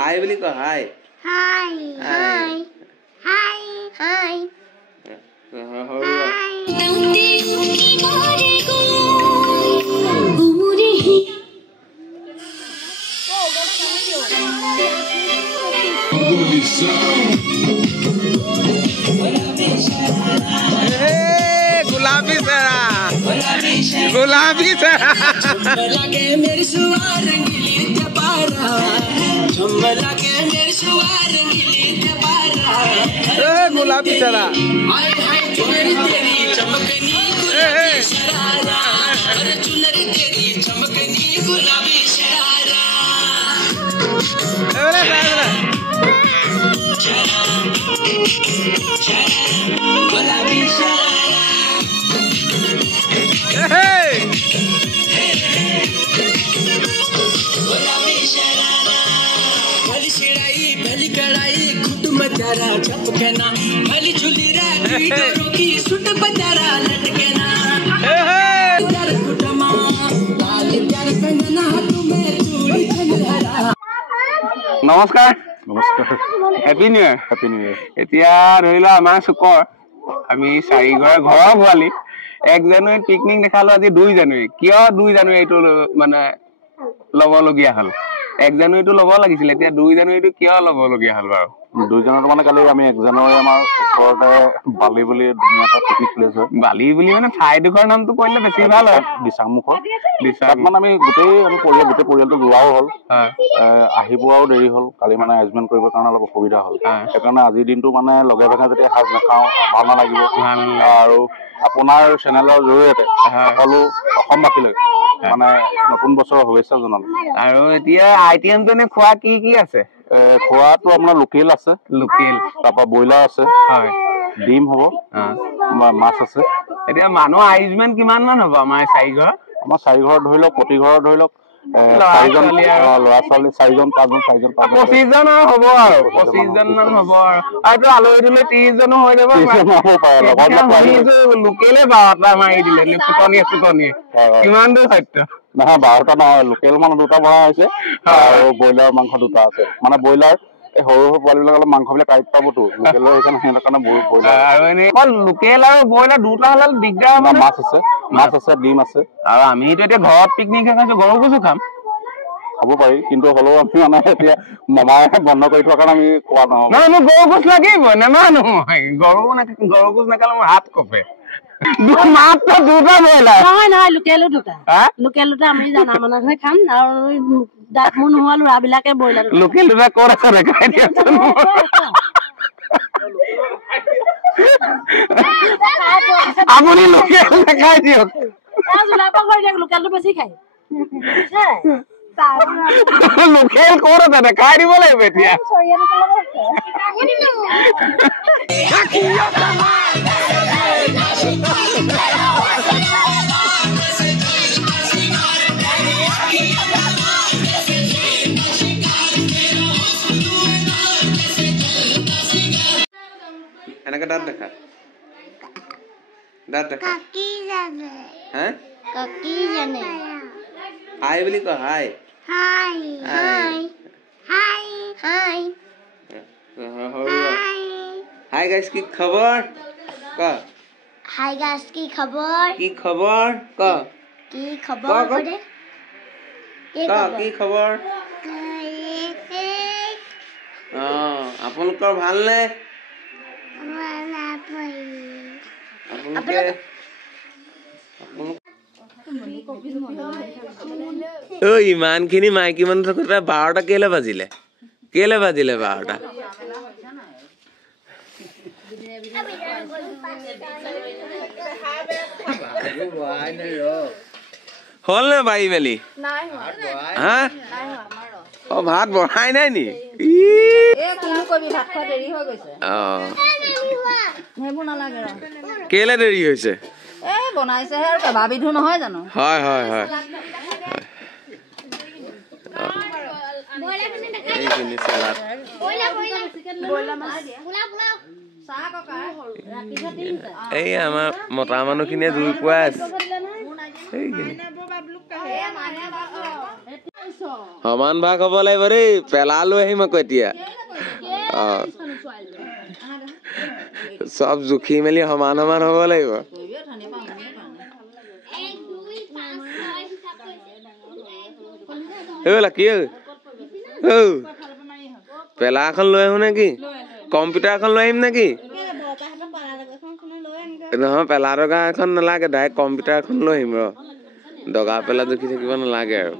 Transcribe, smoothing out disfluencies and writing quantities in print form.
হাই বুলি কয় হাই হাই হাই হাই হাই गुलाबी सरा गुलाबी सरा लगे मेरे सुवार रंगीली दबारा झुमला के मेरे सुवार रंगीली दबारा गुलाबी सरा हाय हाय चुनरी तेरी चमकनी गुलाबी शरारा अरे चुनरी तेरी चमकनी गुलाबी शरारा अरे गुलाबी शरारा भली शिराई भली कड़ाई खुट मचारा झपकना भली झुलीरा डोरों की सुट बचारा लटकना प्यार कुटमा लाल प्यार कंगना तुम्हें चूड़ी चंद्रा नमस्कार नमस्कार happy new year happy new year এতিয়া ধৰিলা আমাৰ চুকৰ আমি 4 ঘৰৰ ভৱালি 1 জানুৱাৰী পিকনিক দেখালো আজি 2 জানুৱাৰী কিয় 2 জানুৱাৰী এইটো মানে লবলগীয়া হল 1 জানুৱাৰীটো লব লাগিছিল এতিয়া 2 জানুৱাৰীটো কিয় লবলগীয়া হল বাৰু 2 জানুৱাৰী মানে কালি আমি 1 জানুৱাৰী আমাৰ ওচৰতে বালি বুলি ধুনীয়া এটা পিকনিক প্লেচ হয় বালি বুলি মানে ঠাইডোখৰ নামটো কৈলে বেছি ভাল হয় দিছাংমুখৰ দিছাং মানে আমি গোটেই পৰিয়ালটো যোৱাও হ'ল আহিবও দেৰি হ'ল কালি মানে আয়োজন কৰিবৰ কাৰণে অলপ অসুবিধা হ'ল সেইকাৰণে আজিৰ দিনটো মানে লগে ভাগে যদি সাজ নাখাওঁ ভাল নালাগিব আৰু আপোনাৰ চেনেলৰ জৰিয়তে সকলো অসমবাসীলৈ মানে নতুন বছৰৰ শুভেচ্ছা জনালো আৰু এতিয়া আইটেমটো নে খোৱা কি কি আছে খোৱাটো আপোনাৰ লোকেল আছে লোকেল তাৰপৰা ব্ৰইলাৰ আছে হয় ডিম হ'ব মাছ আছে এতিয়া মানুহ আয়োজন কিমান মান হ'ব আমাৰ 4 ঘৰ আমাৰ 4 ঘৰ ধৰি লওক প্ৰতি ঘৰৰ ধৰি লওক 4জন ল'ৰা ছোৱালী 4জন 5জন 25 জন হ'ব আৰু 25 জন মান হ'ব আৰু আলহী দিলে 30 জনো হৈ যাব লোকেলে 12টা মাৰি দিলে চুকনিয়ে কিমান দূৰ সত্য নহয় 12টা নহয় লোকেল মানুহ 2টা বহা হৈছে আৰু ব্ৰইলাৰ মাংস 2টা আছে মানে ব্ৰইলাৰ এই সৰু সৰু পোৱালিবিলাক অলপ মাংসবিলাক কাইট পাবতো লোকেলৰ সেইকাৰণে সিহঁতৰ কাৰণে ব্ৰইলাৰ আৰু এনে অকল লোকেল আৰু ব্ৰইলাৰ 2টা হ'লে দিগদাৰ হ'ব মাছ আছে ডিম আছে আৰু আমিতো এতিয়া ঘৰত পিকনিক খাইছো গৰু গুচু খাম খাব পাৰি কিন্তু হ'লেও আমি মানে এতিয়া মামাই বন্ধ কৰি থোৱাৰ কাৰণে আমি খোৱা নহ'ব নহয় মোক গৰু গুচ লাগিব নেমানো মই গৰু গুচ নাখালে মোৰ হাত কপে মাত্ৰ 2টা ব্ৰইলাৰ নহয় লোকেলো 2টা লোকেল 2টা আমি জানা মানুহে খাম আৰু দাঁত মোৰ নোহোৱা ল'ৰাবিলাকে ব্ৰইলাৰ লোকেল 2টা ক'ত আছে দেখাই দিয়কচোন আপুনি লোকেল দেখাই দিয়ক লোকেলটো বেছি খায় লোকেল ক'ত আছে দেখাই দিব লাগিব এতিয়া এনেকে দাঁত দেখা কাকি জানে হে কাকি জানে হাই বুলি কয় হাই হাই হাই হাই হাই হাই গাইস কি খবৰ ক হাই গাইস কি খবৰ কি খবৰ ক কি খবৰ কৰে কি খবৰ আপোনালোকৰ ভালনে ইমানখিনি মাইকী মানুহ থাকোতে 12টা কেলে বাজিলে 12টা হল নে বাই মেলি হা ভাত বঢ়াই নাই নি কেলে দেৰি হৈছে বনাইছেহে আৰু কেইবাবিধো নহয় জানো হয় এইখিনি সালাড এই আমাৰ মতা মানুহখিনিয়ে জুই পোৱা আছে এইখিনি সমান ভাগ হ'ব লাগিব দেই পেলা লৈ আহিম আকৌ এতিয়া চব জুখি মেলি সমান সমান হ'ব লাগিব এইবিলাক কি পেলা এখন লৈ আহো নেকি কম্পিউটাৰ এখন লৈ আহিম নেকি নহয় পেলা দগা এখন নালাগে ডাইৰেক্ট কম্পিউটাৰ এখন লৈ আহিম ৰ দগা পেলা জুখি থাকিব নালাগে আৰু